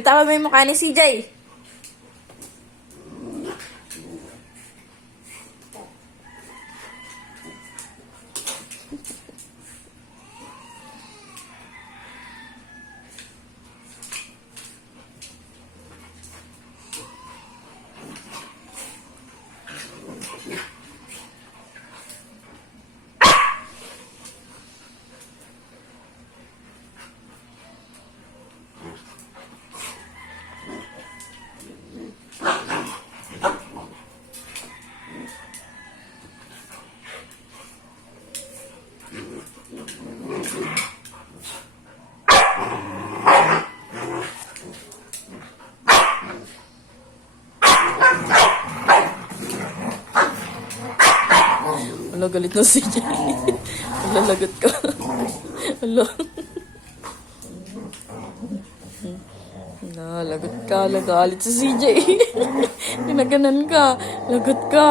Bitawan mo yung mukha ni CJ. Ala, galit na si CJ. Ala, lagot ka. Ala. Ala, lagot ka. Lagalit si CJ. Pinaganan ka. Lagot ka.